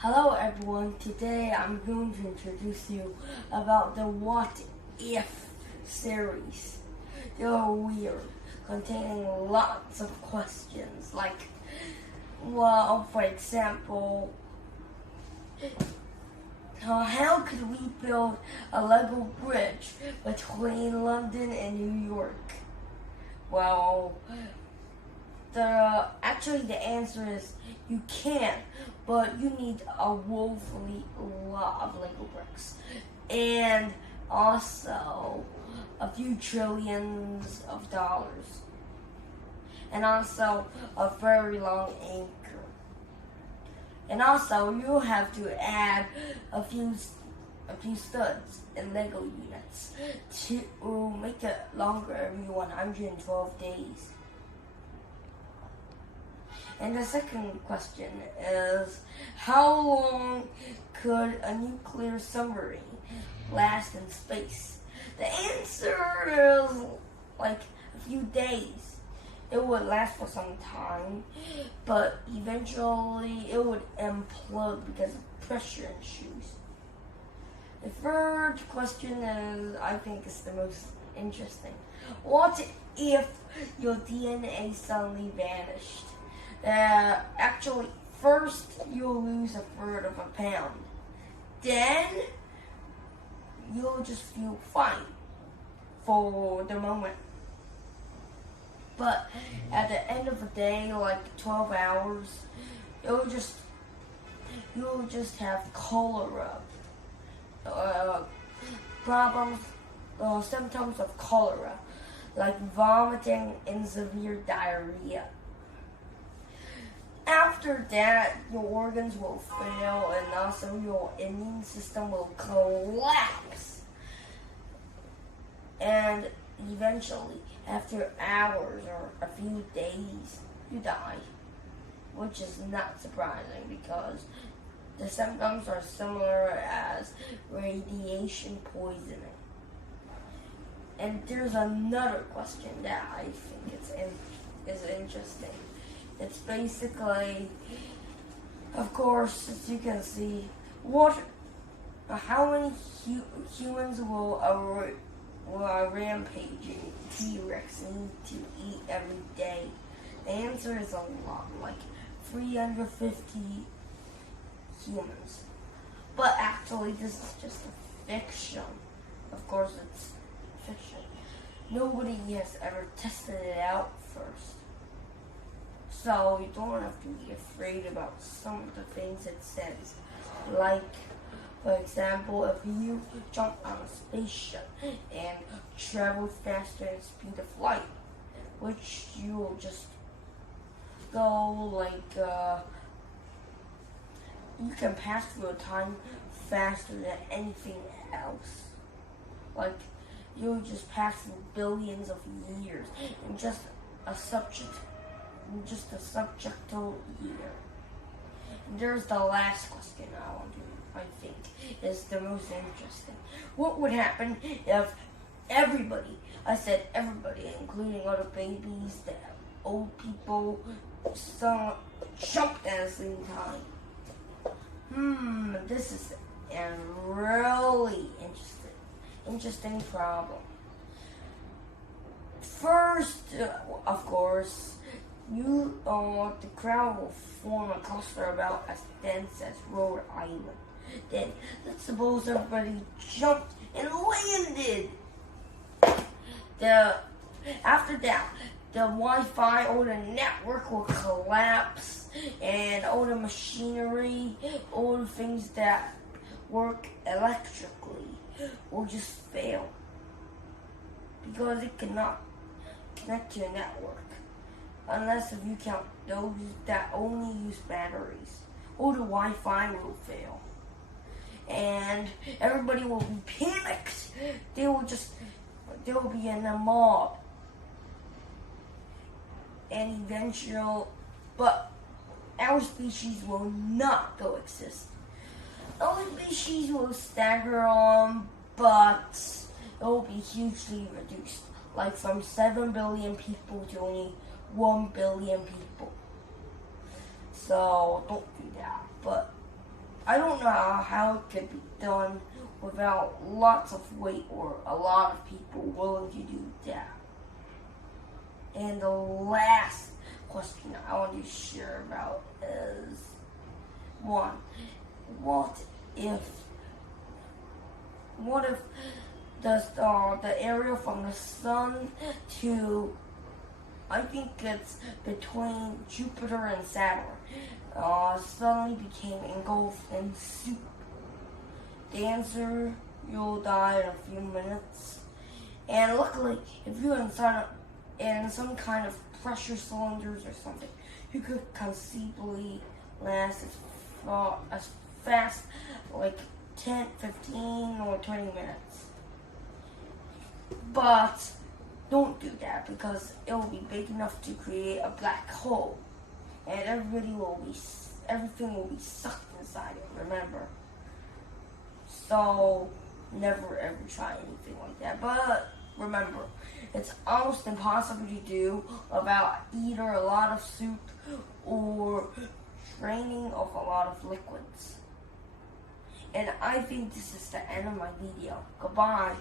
Hello everyone, today I'm going to introduce you about the What If series. They're weird, containing lots of questions like, well, for example, how could we build a Lego bridge between London and New York? Well, the answer is you can, but you need a woefully lot of Lego bricks, and also a few trillions of dollars, and also a very long anchor, and also you have to add a few studs and Lego units to make it longer every 112 days. And the second question is, how long could a nuclear submarine last in space? The answer is like a few days. It would last for some time, but eventually it would implode because of pressure issues. The third question is, I think, is the most interesting. What if your DNA suddenly vanished? Actually, first you'll lose a third of a pound. Then you'll just feel fine for the moment. But at the end of the day, like 12 hours, you'll just have cholera. Symptoms of cholera, like vomiting and severe diarrhea. After that, your organs will fail and also your immune system will collapse. And eventually, after hours or a few days, you die. Which is not surprising because the symptoms are similar as radiation poisoning. And there's another question that I think is interesting. It's basically, of course, as you can see, how many humans will a rampaging T-Rex need to eat every day? The answer is a lot, like 350 humans. But actually, this is just a fiction. Of course, it's fiction. Nobody has ever tested it out first. So you don't have to be afraid about some of the things it says. Like, for example, if you jump on a spaceship and travel faster than the speed of light, which you will just go like, you can pass through time faster than anything else. Like, you'll just pass through billions of years in just a subjectal year. And there's the last question I think is the most interesting. What would happen if everybody, I said everybody, including all the babies, the old people, jumped at the same time? This is a really interesting problem. First, of course, the crowd will form a cluster about as dense as Rhode Island. Then, let's suppose everybody jumped and landed. After that, the Wi-Fi or the network will collapse, and all the machinery, all the things that work electrically will just fail because it cannot connect to a network. Unless if you count those that only use batteries, or the Wi-Fi will fail, and everybody will be panicked. They will be in a mob, and but our species will not coexist. Our species will stagger on, but it will be hugely reduced, like from 7 billion people to only 1 billion people. So don't do that. But how it could be done without lots of weight or a lot of people willing to do that. And the last question I want to share about is one, what if the area from the sun to, I think it's between Jupiter and Saturn, suddenly became engulfed in soup? The answer, you'll die in a few minutes. And luckily, if you're in some kind of pressure cylinders or something, you could conceivably last as fast, like 10, 15, or 20 minutes. But don't do that, because it will be big enough to create a black hole, and everything will be sucked inside it, remember? So never ever try anything like that. But remember, it's almost impossible to do without either a lot of soup or draining of a lot of liquids. And I think this is the end of my video. Goodbye.